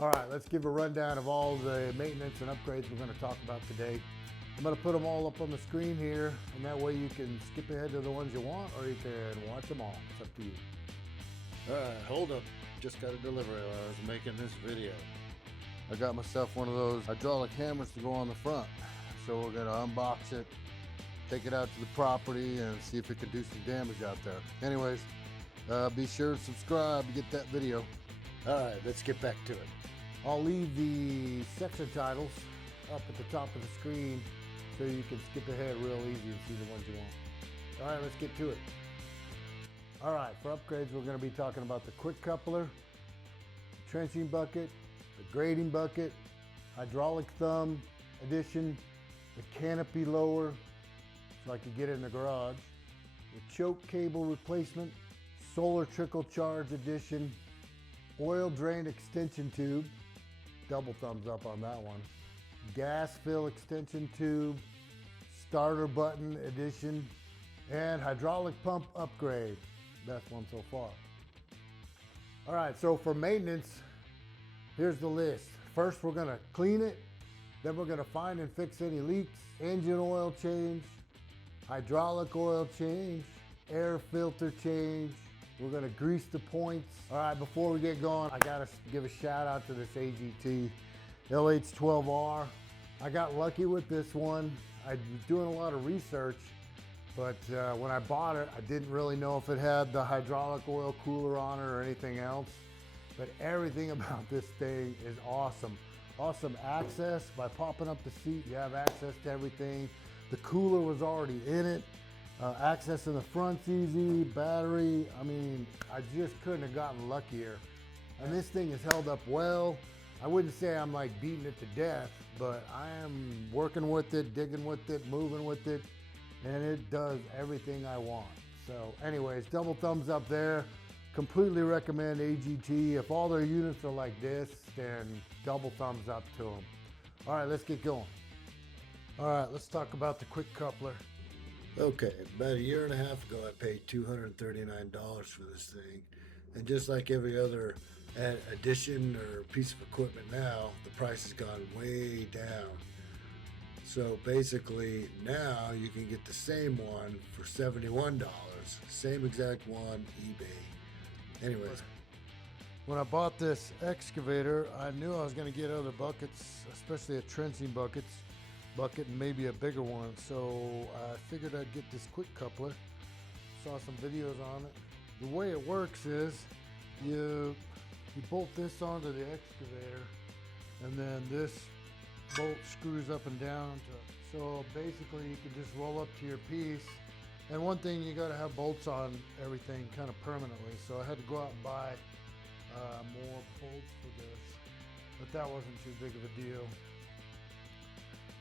All right, let's give a rundown of all the maintenance and upgrades we're going to talk about today. I'm going to put them all up on the screen here, and that way you can skip ahead to the ones you want, or you can watch them all. It's up to you. All right, hold up. Just got a delivery while I was making this video. I got myself one of those hydraulic hammers to go on the front. So we're gonna unbox it, take it out to the property, and see if it can do some damage out there. Anyways, be sure to subscribe to get that video. All right, let's get back to it. I'll leave the section titles up at the top of the screen so you can skip ahead real easy and see the ones you want. All right, let's get to it. All right, for upgrades, we're going to be talking about the quick coupler, the trenching bucket, the grading bucket, hydraulic thumb addition, the canopy lower, so I could get it in the garage, the choke cable replacement, solar trickle charge addition, oil drain extension tube, double thumbs up on that one, gas fill extension tube, starter button addition, and hydraulic pump upgrade. Best one so far. All right, so for maintenance, here's the list. First, we're gonna clean it. Then we're gonna find and fix any leaks, engine oil change, hydraulic oil change, air filter change. We're gonna grease the points. All right, before we get going, I gotta give a shout out to this AGT LH12R. I got lucky with this one. I was doing a lot of research, but when I bought it, I didn't really know if it had the hydraulic oil cooler on it or anything else. But everything about this thing is awesome. Awesome access. By popping up the seat, you have access to everything. The cooler was already in it. Access in the front's easy, battery. I mean, I just couldn't have gotten luckier. And this thing is held up well. I wouldn't say I'm like beating it to death, but I am working with it, digging with it, moving with it, and it does everything I want. So anyways, double thumbs up there. Completely recommend AGT. If all their units are like this, then double thumbs up to them. All right, let's get going. All right, let's talk about the quick coupler. Okay, about a year and a half ago, I paid $239 for this thing. And just like every other addition or piece of equipment now, the price has gone way down. So basically now you can get the same one for $71. Same exact one, eBay. Anyways. When I bought this excavator, I knew I was going to get other buckets, especially a trenching bucket and maybe a bigger one. So I figured I'd get this quick coupler. Saw some videos on it. The way it works is you bolt this onto the excavator, and then this bolt screws up and down to it. So basically you can just roll up to your piece. And one thing, you got to have bolts on everything kind of permanently. So I had to go out and buy more bolts for this, but that wasn't too big of a deal.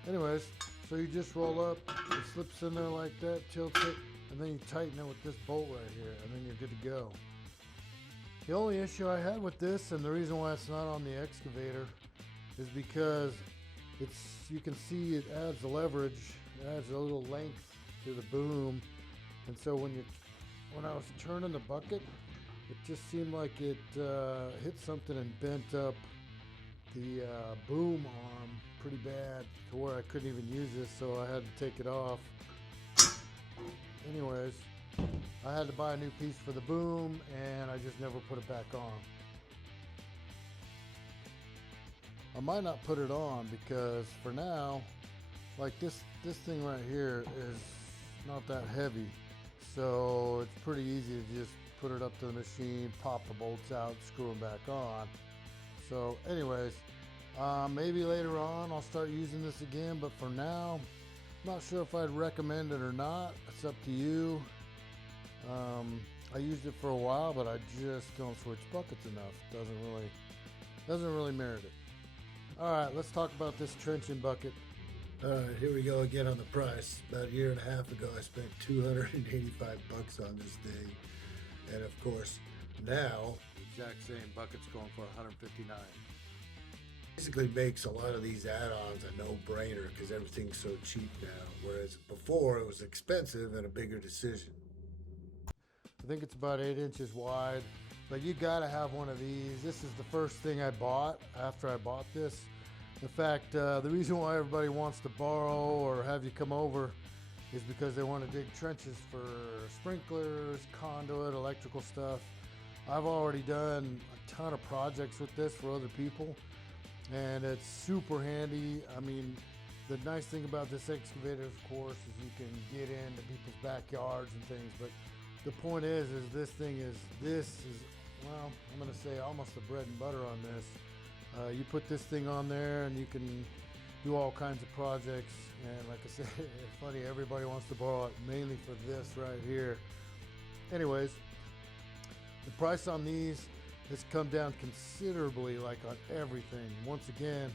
Anyways, so you just roll up, it slips in there like that, tilts it, and then you tighten it with this bolt right here, and then you're good to go. The only issue I had with this, and the reason why it's not on the excavator, is because you can see it adds the leverage, it adds a little length to the boom, and so when I was turning the bucket, it just seemed like it hit something and bent up the boom arm pretty bad to where I couldn't even use this, so I had to take it off. Anyways, I had to buy a new piece for the boom, and I just never put it back on. I might not put it on because for now, like this thing right here is not that heavy, so it's pretty easy to just put it up to the machine, pop the bolts out, screw them back on. So anyways, maybe later on I'll start using this again, but for now, I'm not sure if I'd recommend it or not. It's up to you. I used it for a while, but I just don't switch buckets enough. Doesn't really merit it. All right, let's talk about this trenching bucket. All right, here we go again on the price. About a year and a half ago, I spent $285 on this thing. And of course, now, the exact same bucket's going for $159. Basically makes a lot of these add-ons a no-brainer because everything's so cheap now. Whereas before, it was expensive and a bigger decision. I think it's about 8 inches wide, but you gotta have one of these. This is the first thing I bought after I bought this. In fact, the reason why everybody wants to borrow or have you come over is because they want to dig trenches for sprinklers, conduit, electrical stuff. I've already done a ton of projects with this for other people, and it's super handy. I mean, the nice thing about this excavator, of course, is you can get into people's backyards and things, but the point is this is, well, I'm gonna say almost the bread and butter on this. You put this thing on there and you can do all kinds of projects, and like I said, it's funny, everybody wants to borrow it mainly for this right here. Anyways, the price on these has come down considerably, like on everything, once again,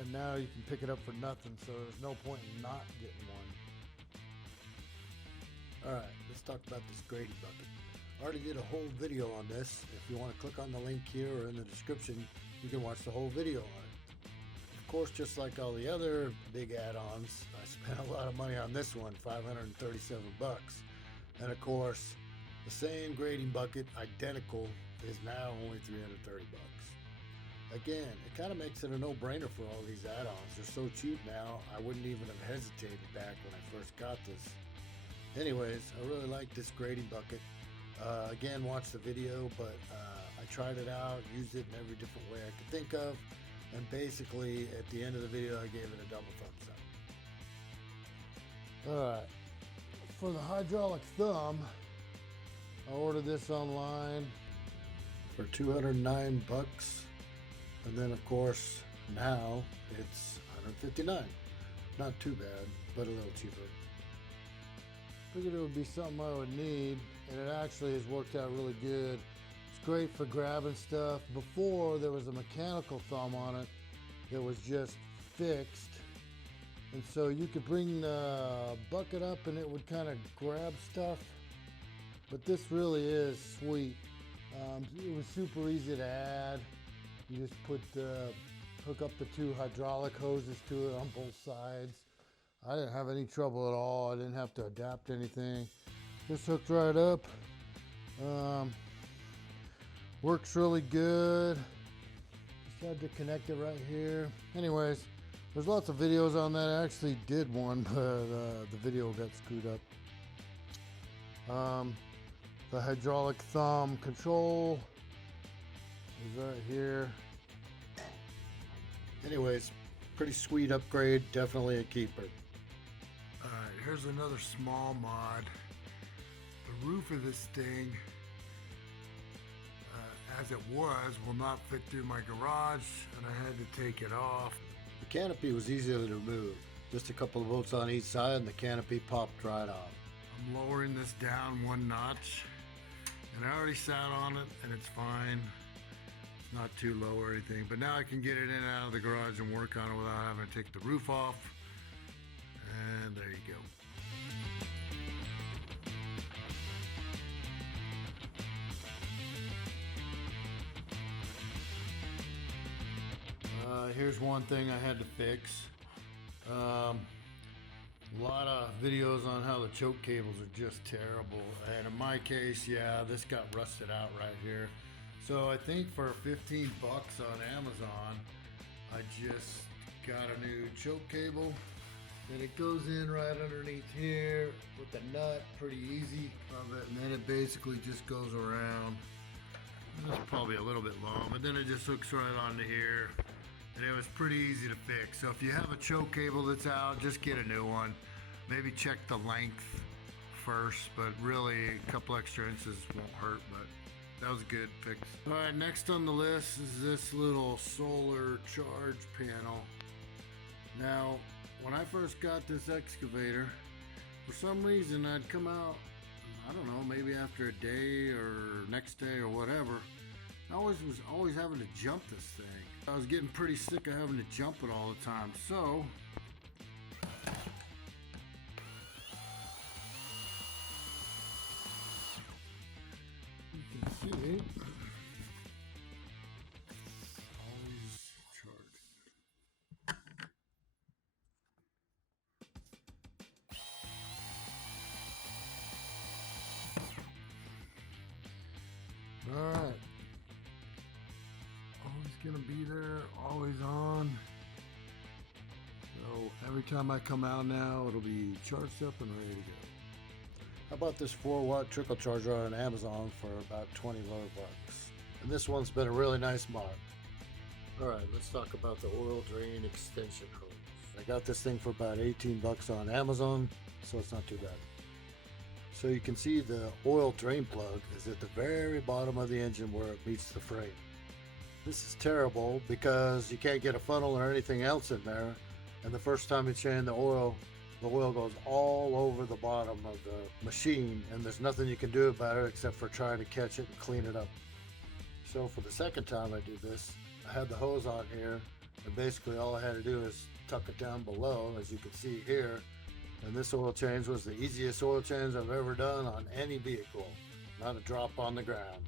and now you can pick it up for nothing, so there's no point in not getting one. All right, let's talk about this grading bucket. I already did a whole video on this. If you want to click on the link here or in the description, you can watch the whole video on it. Of course, just like all the other big add-ons, I spent a lot of money on this one, 537 bucks. And of course, the same grading bucket, identical, is now only 330 bucks. Again, it kind of makes it a no-brainer for all these add-ons. They're so cheap now, I wouldn't even have hesitated back when I first got this. Anyways, I really like this grading bucket. Again, watch the video, but I tried it out, used it in every different way I could think of, and basically at the end of the video I gave it a double thumbs up. Alright, for the hydraulic thumb, I ordered this online for 209 bucks, and then of course now it's 159. Not too bad, but a little cheaper. Figured it would be something I would need, and it actually has worked out really good. It's great for grabbing stuff. Before, there was a mechanical thumb on it that was just fixed, and so you could bring the bucket up and it would kind of grab stuff, but this really is sweet. It was super easy to add. You just hook up the two hydraulic hoses to it on both sides. I didn't have any trouble at all. I didn't have to adapt anything. Just hooked right up. Works really good. Just had to connect it right here. Anyways, there's lots of videos on that. I actually did one, but the video got screwed up. The hydraulic thumb control is right here. Anyways, pretty sweet upgrade. Definitely a keeper. Alright, here's another small mod. The roof of this thing, as it was, will not fit through my garage, and I had to take it off. The canopy was easy to remove. Just a couple of bolts on each side and the canopy popped right off. I'm lowering this down one notch, and I already sat on it and it's fine. It's not too low or anything, but now I can get it in and out of the garage and work on it without having to take the roof off. And there you go. Here's one thing I had to fix. A lot of videos on how the choke cables are just terrible, and in my case, yeah, this got rusted out right here. So I think for 15 bucks on Amazon, I just got a new choke cable, and it goes in right underneath here with the nut, pretty easy of it, and then it basically just goes around. It's probably a little bit long, but then it just hooks right onto here. And it was pretty easy to fix. So if you have a choke cable that's out, just get a new one. Maybe check the length first, but really a couple extra inches won't hurt, but that was a good fix. All right, next on the list is this little solar charge panel. Now, when I first got this excavator, for some reason I'd come out, I don't know, maybe after a day or next day or whatever, I was always having to jump this thing. I was getting pretty sick of having to jump it all the time. So you can see always charging. All right. gonna be there, always on. So every time I come out now, it'll be charged up and ready to go. How about this 4-watt trickle charger on Amazon for about 20 bucks? And this one's been a really nice mod. All right, let's talk about the oil drain extension hose. I got this thing for about 18 bucks on Amazon, so it's not too bad. So you can see the oil drain plug is at the very bottom of the engine where it meets the frame. This is terrible because you can't get a funnel or anything else in there, and the first time you change the oil goes all over the bottom of the machine, and there's nothing you can do about it except for trying to catch it and clean it up. So for the second time I did this, I had the hose on here, and basically all I had to do is tuck it down below, as you can see here. And this oil change was the easiest oil change I've ever done on any vehicle. Not a drop on the ground.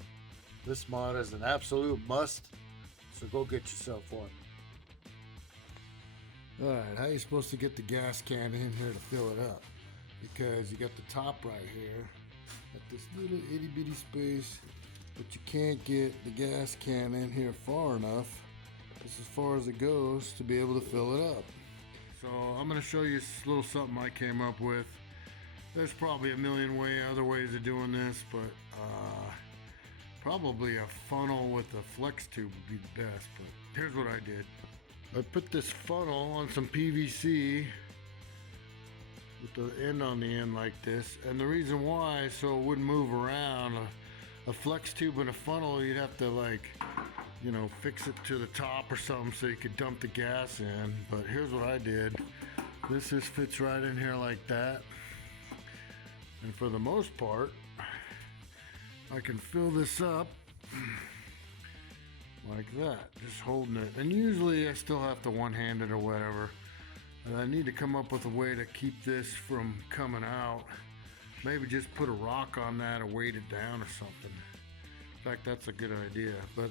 This mod is an absolute must, so go get yourself one. Alright, how are you supposed to get the gas can in here to fill it up? Because you got the top right here, got this little itty bitty space, but you can't get the gas can in here far enough, just as far as it goes, to be able to fill it up. So I'm going to show you a little something I came up with. There's probably a million other ways of doing this, but probably a funnel with a flex tube would be the best. But here's what I did. I put this funnel on some PVC with the end on the end like this, and the reason why, so it wouldn't move around. A flex tube and a funnel, you'd have to, like, you know, fix it to the top or something so you could dump the gas in. But here's what I did. This just fits right in here like that, and for the most part I can fill this up like that, just holding it. And usually I still have to one-hand it or whatever, and I need to come up with a way to keep this from coming out. Maybe just put a rock on that or weight it down or something. In fact, that's a good idea. But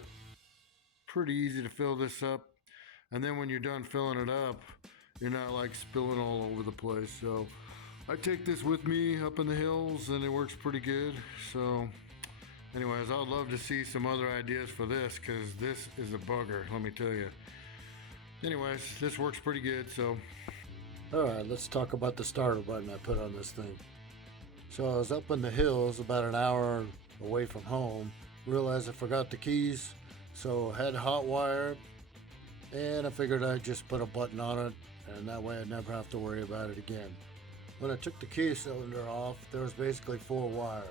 pretty easy to fill this up, and then when you're done filling it up, you're not like spilling all over the place. So I take this with me up in the hills, and it works pretty good. So anyways, I'd love to see some other ideas for this, because this is a bugger, let me tell you. Anyways, this works pretty good. So all right, let's talk about the starter button I put on this thing. So I was up in the hills about an hour away from home, realized I forgot the keys, so I had hot wire, and I figured I'd just put a button on it, and that way I'd never have to worry about it again. When I took the key cylinder off, there was basically 4 wires.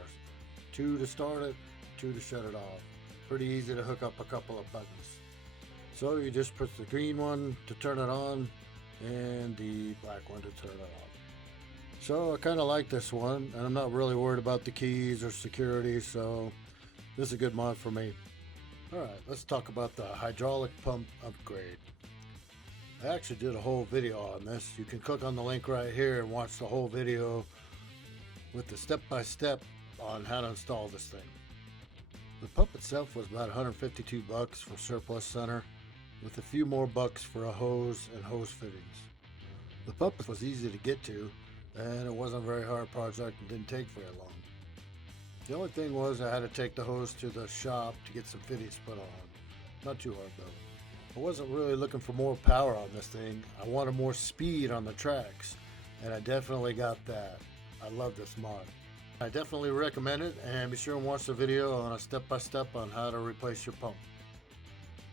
2 to start it, 2 to shut it off. Pretty easy to hook up a couple of buttons. So you just press the green one to turn it on, and the black one to turn it off. So I kind of like this one, and I'm not really worried about the keys or security, so this is a good mod for me. Alright, let's talk about the hydraulic pump upgrade. I actually did a whole video on this. You can click on the link right here and watch the whole video with the step-by-step on how to install this thing. The pump itself was about 152 bucks from Surplus Center, with a few more bucks for a hose and hose fittings. The pump was easy to get to, and it wasn't a very hard project and didn't take very long. The only thing was I had to take the hose to the shop to get some fittings put on. Not too hard though. I wasn't really looking for more power on this thing. I wanted more speed on the tracks, and I definitely got that. I love this mod. I definitely recommend it, and be sure and watch the video on a step-by-step on how to replace your pump.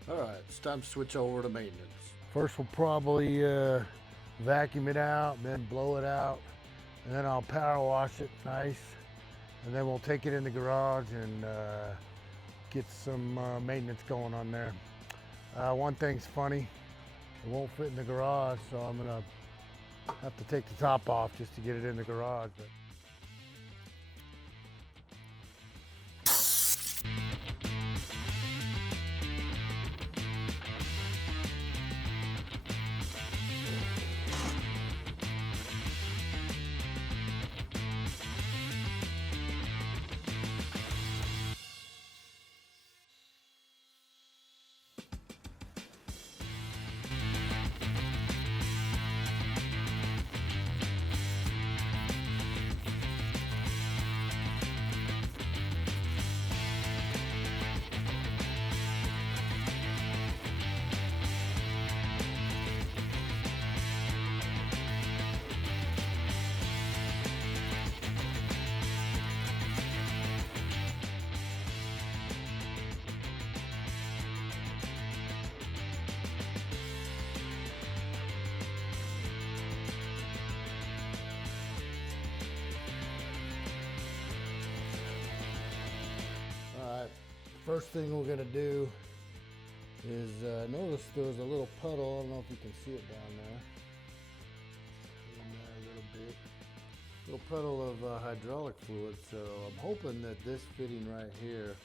Alright, it's time to switch over to maintenance. First we'll probably vacuum it out, then blow it out, and then I'll power wash it nice, and then we'll take it in the garage and get some maintenance going on there. One thing's funny, it won't fit in the garage, so I'm gonna have to take the top off just to get it in the garage. But first thing we're gonna do is notice there's a little puddle. I don't know if you can see it down there. In there a little bit. Little puddle of hydraulic fluid. So I'm hoping that this fitting right here,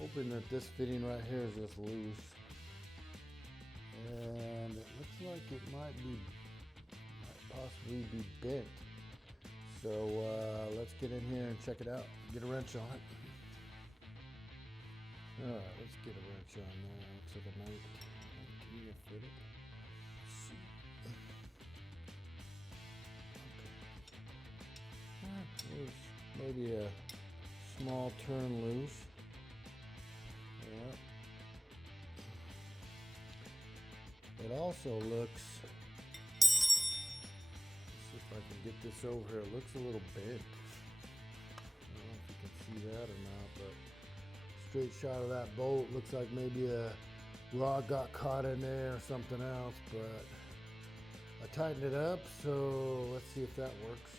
is just loose. And it looks like it might possibly be bent. So let's get in here and check it out. Get a wrench on it. All right, let's get a wrench on there. Looks like a 19 to fit it. Let's see. Okay. There's maybe a small turn loose. Yeah. It also looks, let's see if I can get this over here. It looks a little bent. I don't know if you can see that or not, but straight shot of that bolt looks like maybe a rod got caught in there or something else, but I tightened it up, so let's see if that works.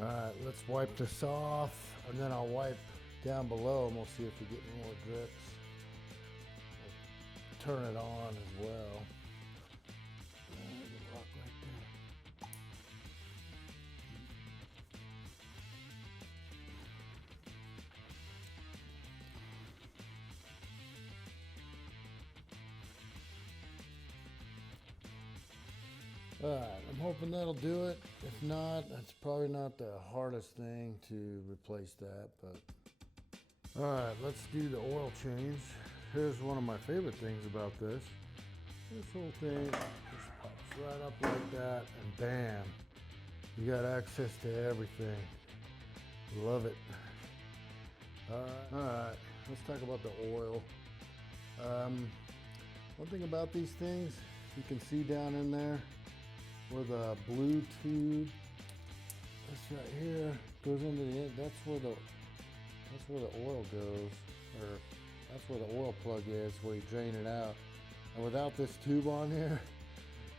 All right, let's wipe this off, and then I'll wipe down below and we'll see if we get any more drips. We'll turn it on as well. There's a rock right there. All right, I'm hoping that'll do it. If not, that's probably not the hardest thing to replace that, but. All right, let's do the oil change. Here's one of my favorite things about this. This whole thing just pops right up like that, and bam, you got access to everything. Love it. All right, let's talk about the oil. One thing about these things, you can see down in there where the blue tube, this right here, goes into the end. That's where the oil goes, or that's where the oil plug is, where you drain it out. And without this tube on here,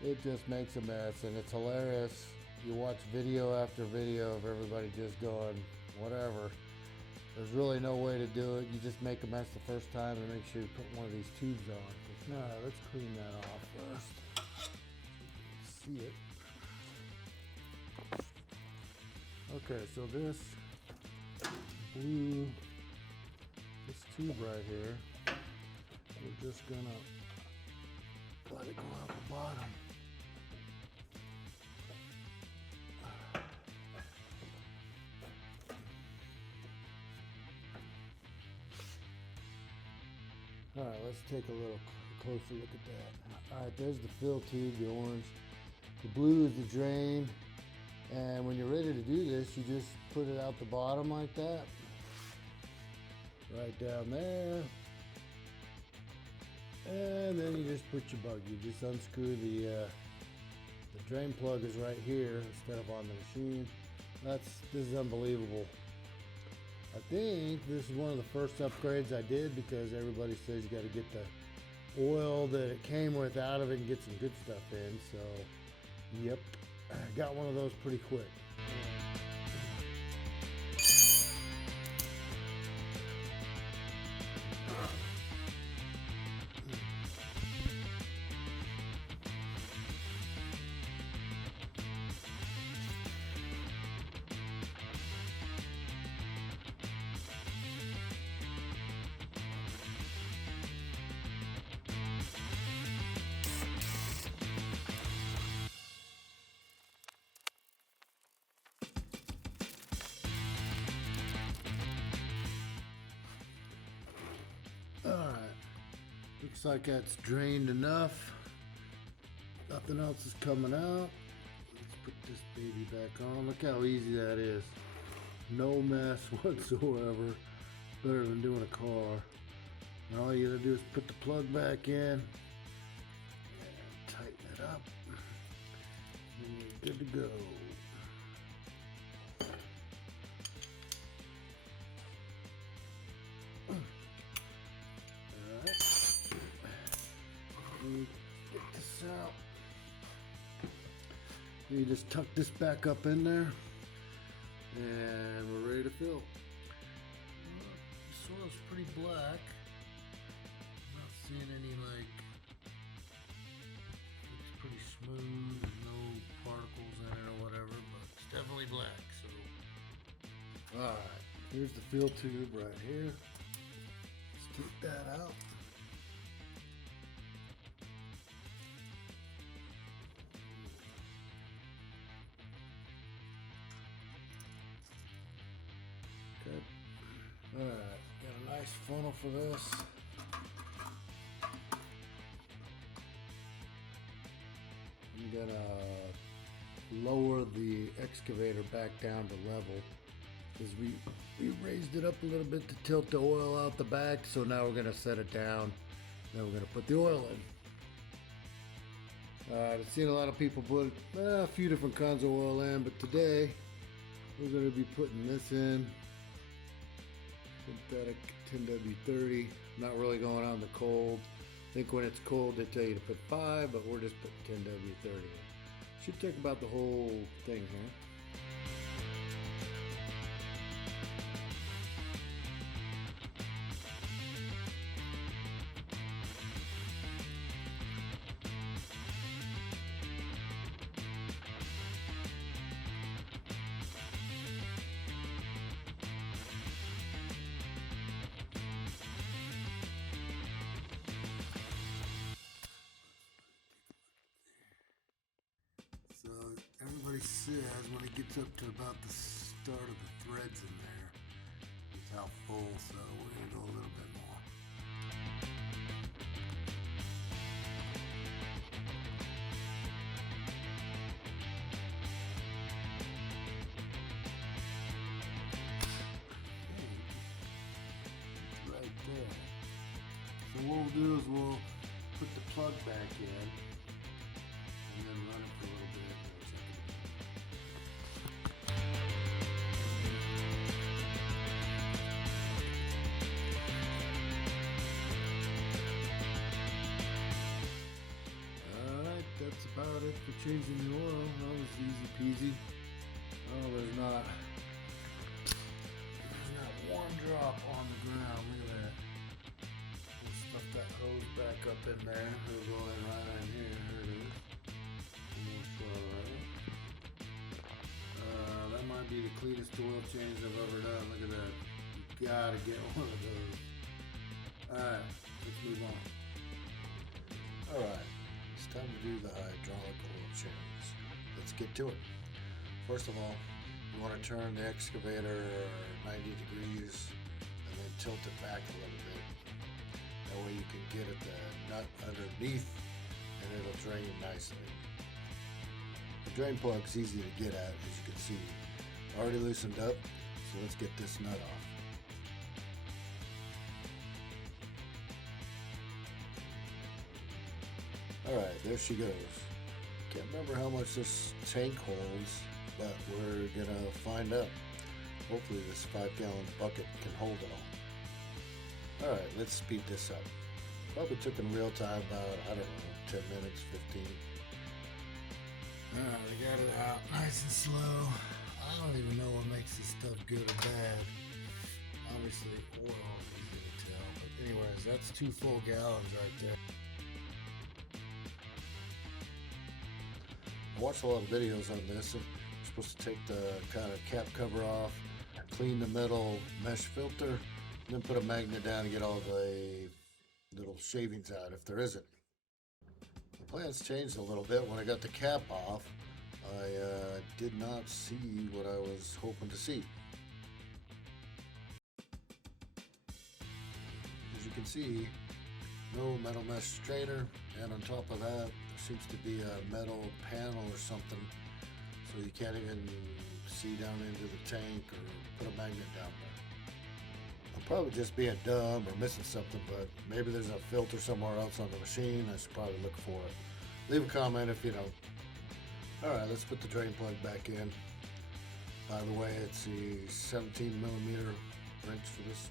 it just makes a mess, and it's hilarious. You watch video after video of everybody just going, whatever. There's really no way to do it. You just make a mess the first time and make sure you put one of these tubes on. All right, let's clean that off first. See it. Okay, so this blue, this tube right here, we're just gonna let it go out the bottom. All right, let's take a little closer look at that. All right, there's the fill tube, the orange. The blue is the drain. And when you're ready to do this, you just put it out the bottom like that. Right down there. And then you just put your bug. You just unscrew the drain plug is right here instead of on the machine. This is unbelievable. I think this is one of the first upgrades I did because everybody says you got to get the oil that it came with out of it and get some good stuff in. So, yep, I got one of those pretty quick. Looks like that's drained enough. Nothing else is coming out. Let's put this baby back on. Look how easy that is. No mess whatsoever. Better than doing a car. And all you gotta do is put the plug back in and tighten it up. And you're good to go. Get this out. You just tuck this back up in there and we're ready to fill. pretty black. I'm not seeing any like, it's pretty smooth and no particles in it or whatever, but it's definitely black. So, all right, here's the fill tube right here. Let's take that out. Good. All right, got a nice funnel for this. I'm gonna lower the excavator back down to level because we raised it up a little bit to tilt the oil out the back. So now we're gonna set it down. Then we're gonna put the oil in. I've seen a lot of people put a few different kinds of oil in, but today we're gonna be putting this in. Synthetic 10W30. Not really going on the cold. I think when it's cold they tell you to put 5, but we're just putting 10W30 in. Should take about the whole thing here. So everybody says when it gets up to about the start of the threads in there, it's how full, so we're gonna go a little bit more. Okay. It's right there. So what we'll do is we'll put the plug back in and then run it for a little bit. Alright, that's about it for changing the oil. That was easy peasy. Oh, there's not one drop on the ground. Look at that. We'll stuff that hose back up in there. It'll go in right in here. There it is. That might be the cleanest oil change I've ever done. Look at that. You gotta get one of those. Alright, let's move on. Alright, it's time to do the hydraulic oil change. Let's get to it. First of all, you want to turn the excavator 90 degrees and then tilt it back a little bit. That way you can get at the nut underneath and it'll drain nicely. The drain plug's easy to get at, as you can see. Already loosened up, so let's get this nut off. Alright, there she goes. Can't remember how much this tank holds, but we're gonna find out. Hopefully this 5-gallon bucket can hold it all. Alright, let's speed this up. Probably took in real time about, I don't know, 10 minutes, 15. Alright, we got it out nice and slow. I don't even know what makes this stuff good or bad. Obviously oil is easy to tell, but anyways, that's 2 full gallons right there. I watched a lot of videos on this. You're supposed to take the kind of cap cover off, clean the metal mesh filter, and then put a magnet down and get all the little shavings out if there isn't. The plans changed a little bit when I got the cap off. I did not see what I was hoping to see. As you can see, no metal mesh strainer, and on top of that there seems to be a metal panel or something, so you can't even see down into the tank or put a magnet down there. I'm probably just being dumb or missing something, but maybe there's a filter somewhere else on the machine. I should probably look for it. Leave a comment if you know. Alright, let's put the drain plug back in. By the way, it's the 17 millimeter wrench for this.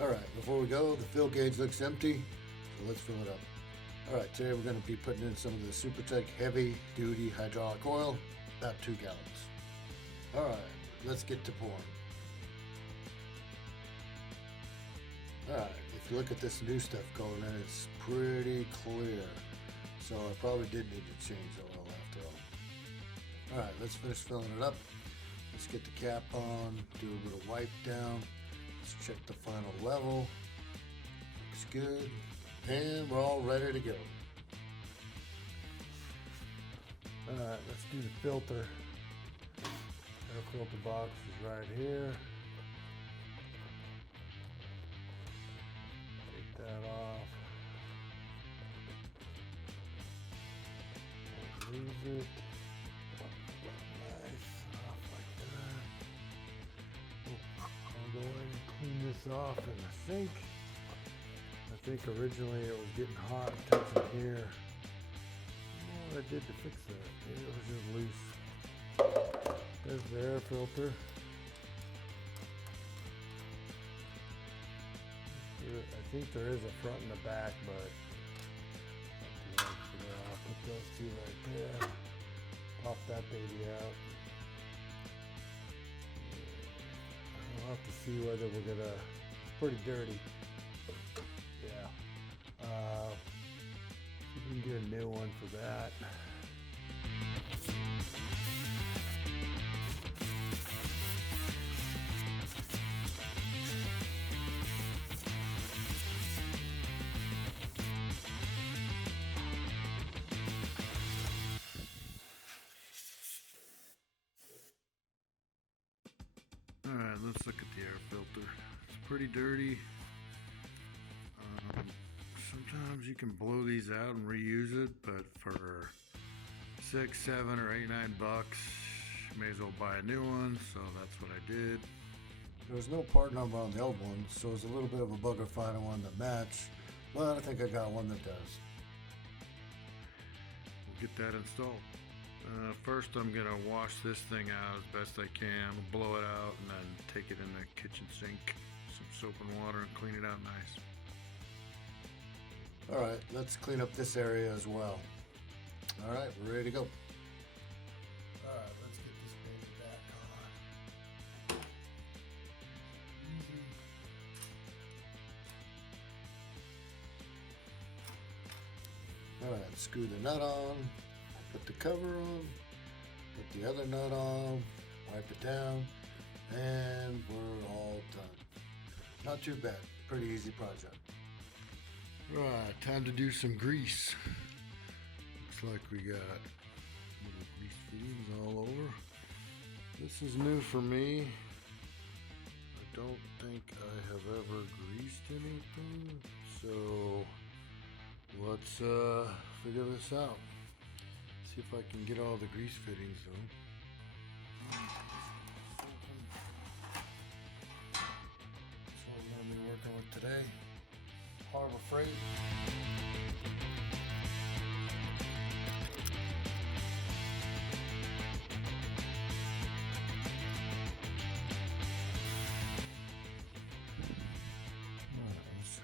Alright, before we go, the fill gauge looks empty, so let's fill it up. Alright, today we're going to be putting in some of the SuperTech heavy duty hydraulic oil, about 2 gallons. Alright, let's get to pouring. Alright, if you look at this new stuff going in, it's pretty clear. So I probably did need to change the oil after all. Alright, let's finish filling it up. Let's get the cap on, do a little wipe down. Let's check the final level. Looks good. And we're all ready to go. Alright, let's do the filter. Air filter box is right here. Take that off. Don't lose it. Nice, off like that. Oh, I'll go ahead and clean this off in the sink. I think originally it was getting hot touching here. What I did to fix that, maybe it was just loose. There's the air filter. I think there is a front and a back, but I'll put those two right there. Pop that baby out. I'll have to see whether we're gonna. It's pretty dirty. Yeah. We can get a new one for that. Alright, let's look at the air filter. It's pretty dirty. Sometimes you can blow these out and reuse it, but for $6, $7, or $8, $9, you may as well buy a new one, so that's what I did. There was no part number on the old one, so it was a little bit of a bugger finding one that matched, but I think I got one that does. We'll get that installed. First I'm going to wash this thing out as best I can, blow it out, and then take it in the kitchen sink, some soap and water, and clean it out nice. Alright, let's clean up this area as well. Alright, we're ready to go. Alright, let's get this baby back on. Alright, screw the nut on, put the cover on, put the other nut on, wipe it down, and we're all done. Not too bad, pretty easy project. Right, time to do some grease. Looks like we got little grease fittings all over. This is new for me. I don't think I have ever greased anything, so let's figure this out. See if I can get all the grease fittings though. That's what we're going to be working with today. Harbor Freight. Alright, let's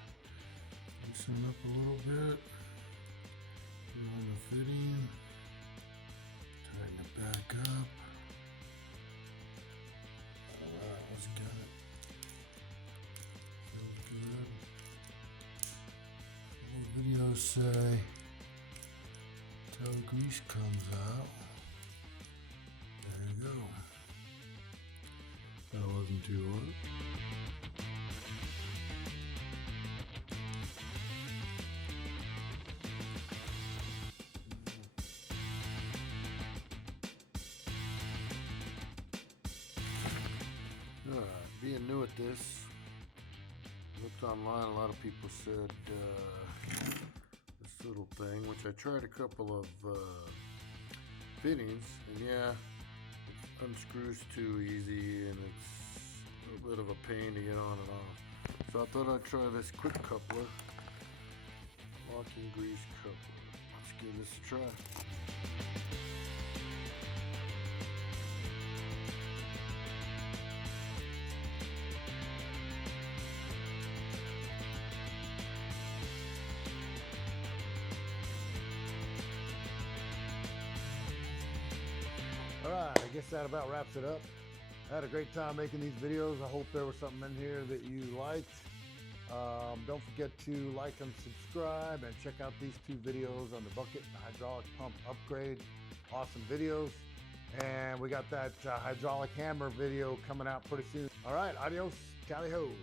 loosen up a little bit. Put on the fitting. Tighten it back up. Alright, let's get it. Feels good. Videos say till the grease comes out. There you go. That wasn't too hard. Alright, being new at this, looked online, a lot of people said this little thing, which I tried a couple of fittings, and yeah, it unscrews too easy, and it's a little bit of a pain to get on and off. So I thought I'd try this quick coupler, locking grease coupler. Let's give this a try. Alright, I guess that about wraps it up. I had a great time making these videos. I hope there was something in here that you liked. Don't forget to like and subscribe, and check out these 2 videos on the bucket and hydraulic pump upgrade. Awesome videos. And we got that hydraulic hammer video coming out pretty soon. All right, adios, tally ho.